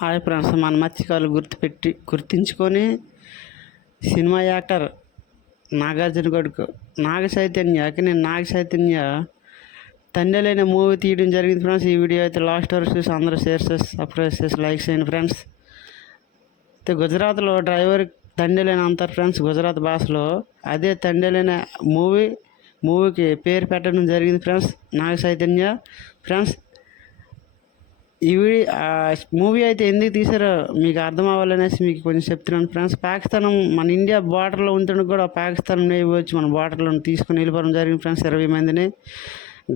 Hi friends మన మత్స్యకాలు గుర్తుపెట్టి గుర్తించుకొని సినిమా యాక్టర్ నాగార్జున కొడుకు నాగ చైతన్య నేను నాగ చైతన్య తండ్రిలేని మూవీ తీయడం జరిగింది ఫ్రెండ్స్. ఈ వీడియో అయితే లాస్ట్ వరకు చూసి అందరూ షేర్ చేసి సబ్స్క్రైబ్ చేసి లైక్ చేయండి ఫ్రెండ్స్. అయితే గుజరాత్లో డ్రైవర్ తండ్రి లేని అంటారు ఫ్రెండ్స్ గుజరాత్ భాషలో అదే తండ్రిలైన మూవీ మూవీకి పేరు పెట్టడం జరిగింది ఫ్రెండ్స్. నాగ చైతన్య ఫ్రెండ్స్ ఈ మూవీ అయితే ఎందుకు తీసారో మీకు అర్థం అవ్వాలనేసి మీకు కొంచెం చెప్తున్నాను ఫ్రెండ్స్. పాకిస్తాన్ మన ఇండియా బార్డర్లో ఉంటుండే కూడా పాకిస్తాన్ నేవీ వచ్చి మన బార్డర్లో తీసుకుని వెళ్ళిపోవడం జరిగింది ఫ్రెండ్స్ ఇరవై మందిని.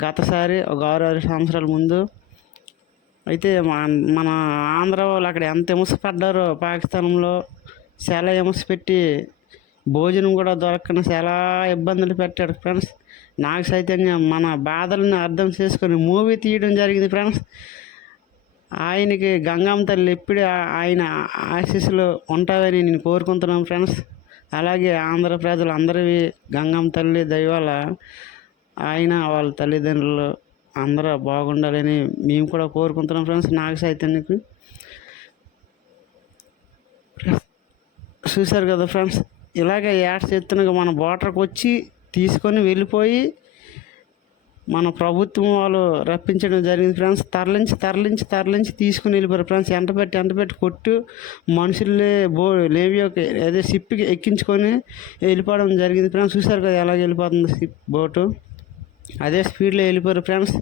గతసారి ఒక ఆరు ఆరు సంవత్సరాల ముందు. అయితే మన మన ఆంధ్ర వాళ్ళు అక్కడ ఎంత హింస పాకిస్తాన్లో చాలా హింస పెట్టి భోజనం కూడా దొరకకుండా చాలా ఇబ్బందులు పెట్టాడు ఫ్రెండ్స్. నాకు సైతంగా మన బాధలను అర్థం చేసుకొని మూవీ తీయడం జరిగింది ఫ్రెండ్స్. ఆయనకి గంగమ్మ తల్లి ఎప్పుడు ఆయన ఆశీస్సులు ఉంటాయని నేను కోరుకుంటున్నాను ఫ్రెండ్స్. అలాగే ఆంధ్ర ప్రజలు అందరివి గంగమ్మ తల్లి దయవల్ల ఆయన వాళ్ళ తల్లిదండ్రులు అందరూ బాగుండాలని మేము కూడా కోరుకుంటున్నాం ఫ్రెండ్స్. నాగ సైతానికి చూశారు కదా ఫ్రెండ్స్ ఇలాగే యాడ్స్ ఎత్తునగా మన బోటర్కి వచ్చి తీసుకొని వెళ్ళిపోయి మన ప్రభుత్వం వాళ్ళు రప్పించడం జరిగింది ఫ్రెండ్స్. తరలించి తరలించి తరలించి తీసుకుని వెళ్ళిపోయారు ఫ్రెండ్స్. ఎంట పెట్టి ఎంట పెట్టి కొట్టు మనుషులే బో లేవియోకి అదే షిప్కి ఎక్కించుకొని వెళ్ళిపోవడం జరిగింది ఫ్రెండ్స్. చూసారు కదా ఎలాగ వెళ్ళిపోతుంది షిప్ బోటు. అదే స్పీడ్లో వెళ్ళిపోయారు ఫ్రెండ్స్.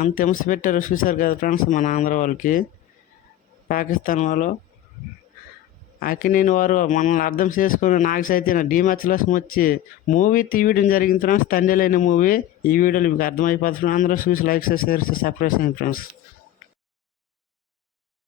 ఎంత హింస పెట్టారో చూసారు కదా ఫ్రెండ్స్ మన ఆంధ్ర వాళ్ళకి పాకిస్తాన్ వాళ్ళు. అక్కినేని వారు మనల్ని అర్థం చేసుకుని నాకు సైతం డిమాచ్లసం వచ్చి మూవీ తీయడం జరిగింది ఫ్రెండ్స్ తండ్రి లేని మూవీ. ఈ వీడియోలో మీకు అర్థమైపోతుంది అందరూ చూసి లైక్ చేసి షేర్ చేసి సబ్స్క్రైబ్ చేయండి ఫ్రెండ్స్.